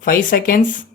5 seconds.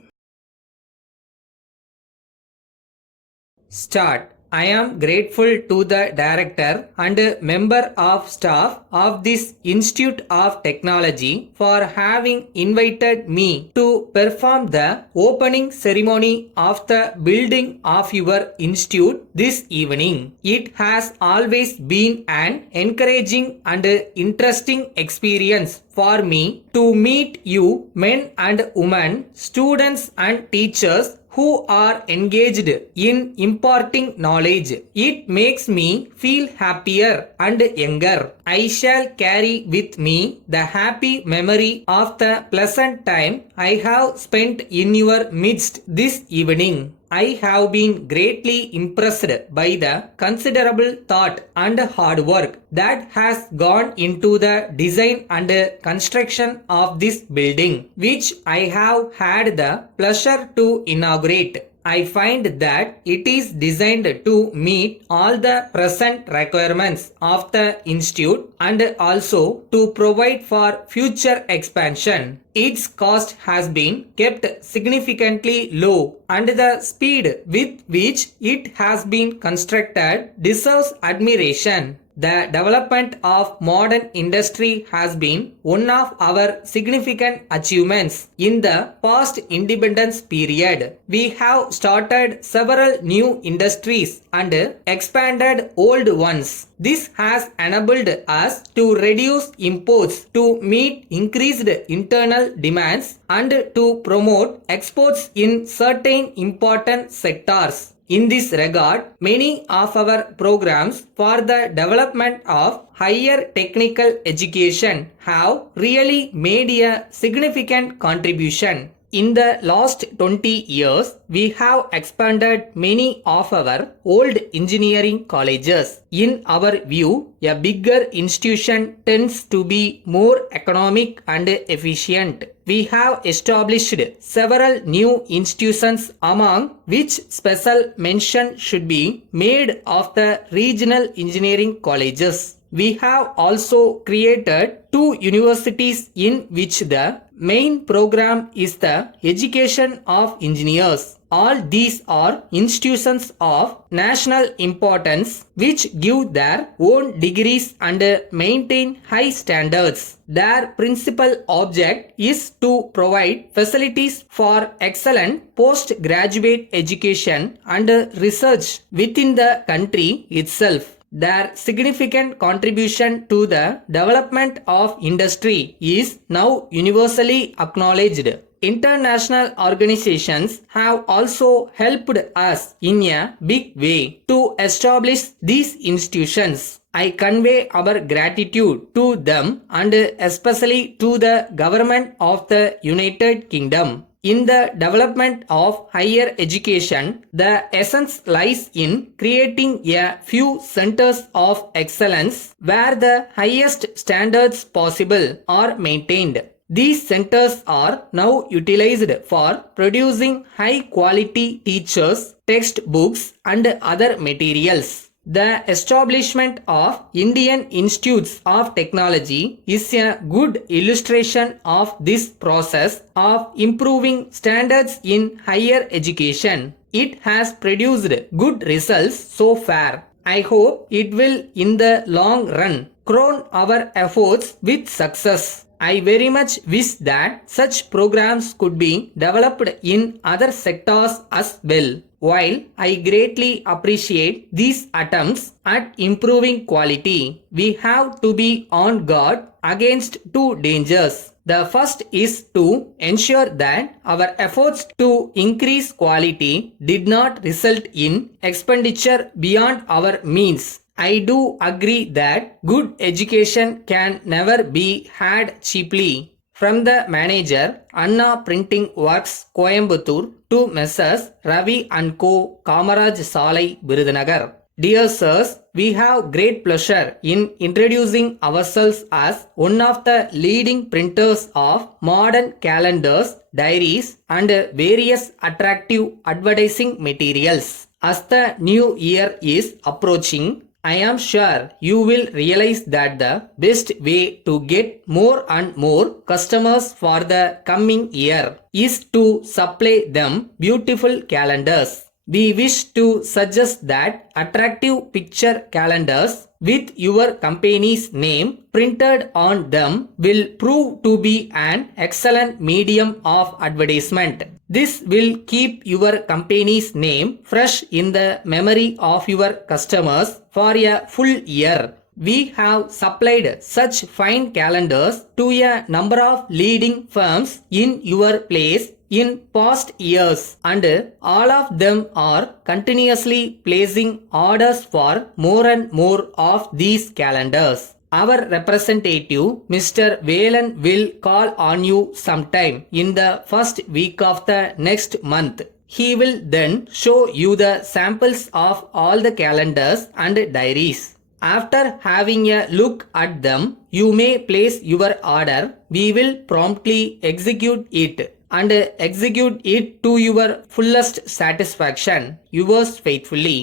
Start. I am grateful to the director and member of staff of this Institute of Technology for having invited me to perform the opening ceremony of the building of your institute this evening. It has always been an encouraging and interesting experience for me to meet you men and women, students and teachers who are engaged in imparting knowledge. It makes me feel happier and younger. I shall carry with me the happy memory of the pleasant time I have spent in your midst this evening. I have been greatly impressed by the considerable thought and hard work that has gone into the design and construction of this building, which I have had the pleasure to inaugurate. I find that it is designed to meet all the present requirements of the institute and also to provide for future expansion. Its cost has been kept significantly low and the speed with which it has been constructed deserves admiration. The development of modern industry has been one of our significant achievements in the past independence period. We have started several new industries and expanded old ones. This has enabled us to reduce imports to meet increased internal demands and to promote exports in certain important sectors. In this regard, many of our programs for the development of higher technical education have really made a significant contribution. In the last 20 years, we have expanded many of our old engineering colleges. In our view, a bigger institution tends to be more economic and efficient. We have established several new institutions, among which special mention should be made of the regional engineering colleges. We have also created 2 universities in which the main program is the education of engineers. All these are institutions of national importance which give their own degrees and maintain high standards. Their principal object is to provide facilities for excellent postgraduate education and research within the country itself. Their significant contribution to the development of industry is now universally acknowledged. International organizations have also helped us in a big way to establish these institutions. I convey our gratitude to them and especially to the government of the United Kingdom. In the development of higher education, the essence lies in creating a few centers of excellence where the highest standards possible are maintained. These centers are now utilized for producing high quality teachers, textbooks and other materials. The establishment of Indian Institutes of Technology is a good illustration of this process of improving standards in higher education. It has produced good results so far. I hope it will in the long run crown our efforts with success. I very much wish that such programs could be developed in other sectors as well. While I greatly appreciate these attempts at improving quality, we have to be on guard against 2 dangers. The first is to ensure that our efforts to increase quality did not result in expenditure beyond our means. I do agree that good education can never be had cheaply. From the manager, Anna Printing Works, Coimbatore, to Messrs. Ravi & Co. Kamaraj Salai, Virudhunagar. Dear sirs, we have great pleasure in introducing ourselves as one of the leading printers of modern calendars, diaries and various attractive advertising materials. As the new year is approaching, I am sure you will realize that the best way to get more and more customers for the coming year is to supply them beautiful calendars. We wish to suggest that attractive picture calendars with your company's name printed on them will prove to be an excellent medium of advertisement. This will keep your company's name fresh in the memory of your customers for a full year. We have supplied such fine calendars to a number of leading firms in your place in past years, and all of them are continuously placing orders for more and more of these calendars. Our representative, Mr. Velan, will call on you sometime in the first week of the next month. He will then show you the samples of all the calendars and diaries. After having a look at them, you may place your order. We will promptly execute it and execute it to your fullest satisfaction. Yours faithfully.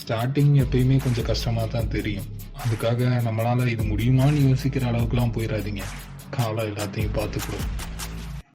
Starting எப்பயுமே கொஞ்சம் கஷ்டமாக தான் தெரியும். அதுக்காக நம்மளால் இது முடியுமான்னு யோசிக்கிற அளவுக்குலாம் போயிடாதீங்க. காலம் எல்லாத்தையும் பார்த்துக்கிறோம்.